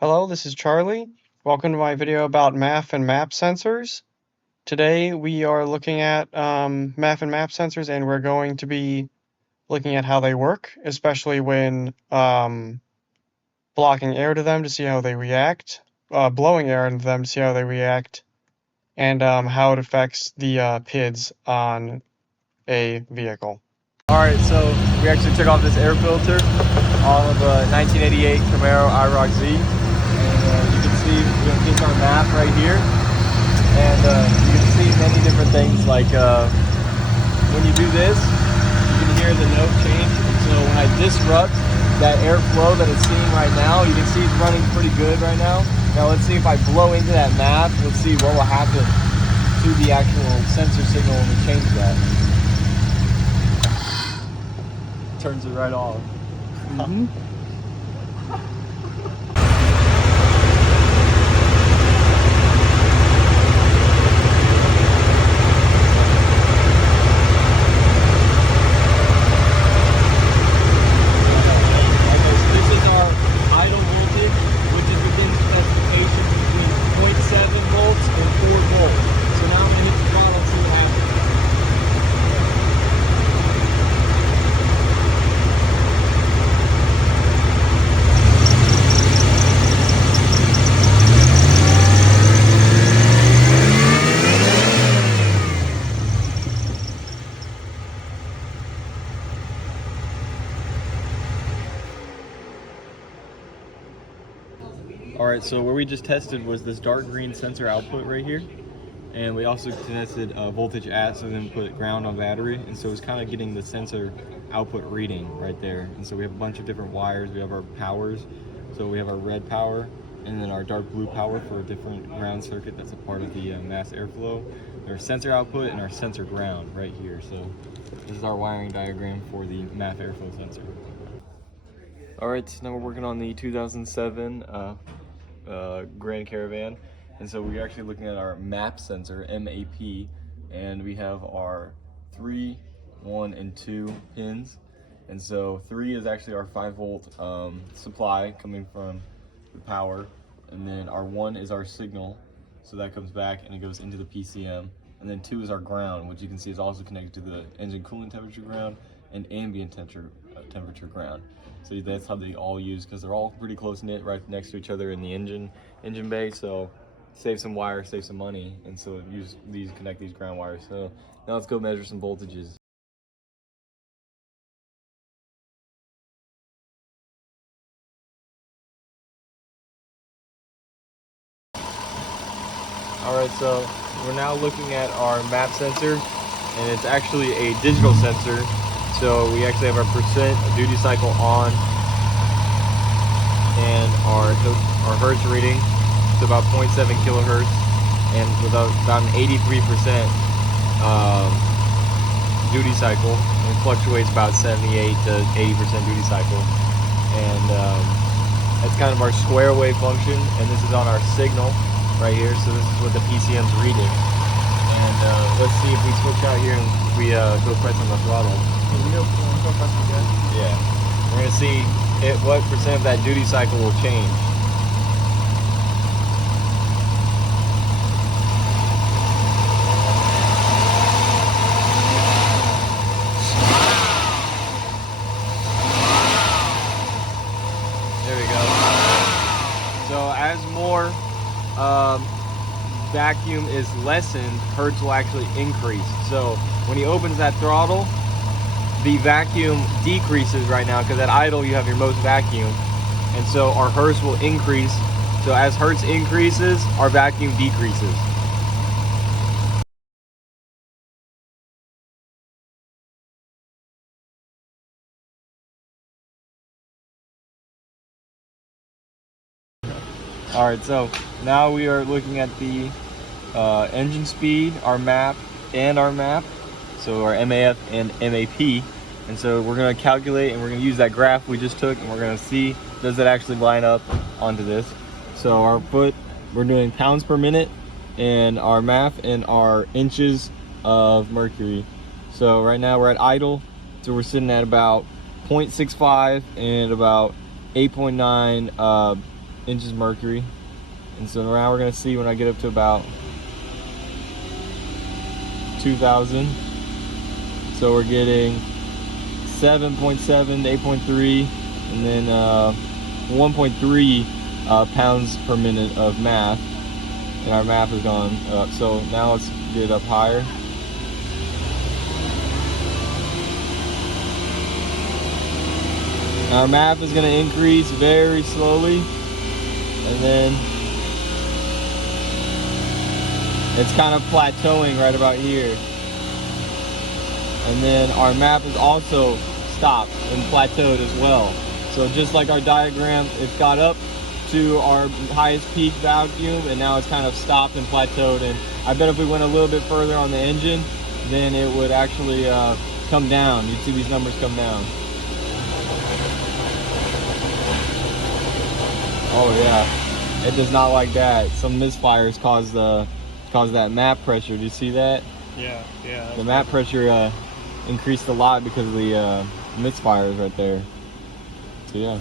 Hello, this is Charlie. Welcome to my video about MAF and MAP sensors. Today we are looking at MAF and MAP sensors, and we're going to be looking at how they work, especially when blocking air to them to see how they react, blowing air into them to see how they react, and how it affects the PIDs on a vehicle. Alright, so we actually took off this air filter on a 1988 Camaro IROC Z, and you can see we have just our MAP right here, and you can see many different things like when you do this, you can hear the note change. So when I disrupt that airflow that it's seeing right now, you can see it's running pretty good right now. Now let's see if I blow into that MAP, let's see what will happen to the actual sensor signal when we change that. Turns it right off. Alright, so where we just tested was this dark green sensor output right here. And we also tested voltage at, so then put ground on battery. And so it's kind of getting the sensor output reading right there. And so we have a bunch of different wires. We have our powers. So we have our red power and then our dark blue power for a different ground circuit that's a part of the mass airflow. Our sensor output and our sensor ground right here. So this is our wiring diagram for the MAF airflow sensor. Alright, now we're working on the 2007 Grand Caravan, and so we're actually looking at our MAP sensor, MAP, and we have our 3, 1, and 2 pins. And so 3 is actually our 5-volt supply coming from the power, and then our 1 is our signal, so that comes back and it goes into the PCM, and then 2 is our ground, which you can see is also connected to the engine coolant temperature ground and ambient temperature ground. So that's how they all use, because they're all pretty close knit right next to each other in the engine bay. So save some wire, save some money, and so use these, connect these ground wires. So now let's go measure some voltages. Alright, so we're now looking at our MAP sensor, and it's actually a digital sensor. So we actually have our percent duty cycle on, and our hertz reading is about 0.7 kilohertz, and with about an 83% duty cycle. And it fluctuates about 78 to 80% duty cycle, and that's kind of our square wave function. And this is on our signal right here. So this is what the PCM's reading. And let's see if we switch out here and we go press on the throttle. Yeah, we're gonna see what percent of that duty cycle will change. There we go. So as more vacuum is lessened, hertz will actually increase. So when he opens that throttle, the vacuum decreases right now, because at idle you have your most vacuum, and so our hertz will increase. So as hertz increases, our vacuum decreases. Alright, so now we are looking at the engine speed, our MAP, and our MAP. So our MAF and MAP. And so we're going to calculate, and we're going to use that graph we just took, and we're going to see, does it actually line up onto this. So our foot, we're doing pounds per minute, and our MAF and our inches of mercury. So right now we're at idle, so we're sitting at about 0.65 and about 8.9 inches mercury. And so now we're gonna see when I get up to about 2,000. So we're getting 7.7 to 8.3, and then 1.3 pounds per minute of MAF, and our MAF has gone up. So now let's get it up higher. Our MAF is going to increase very slowly, and then it's kind of plateauing right about here. And then our MAF is also stopped and plateaued as well. So just like our diagram, it's got up to our highest peak vacuum, and now it's kind of stopped and plateaued. And I bet if we went a little bit further on the engine, then it would actually come down. You'd see these numbers come down. Oh yeah, it does not like that. Some misfires cause that MAP pressure. Do you see that? Yeah. The MAP pressure increased a lot because of the misfires right there. So yeah.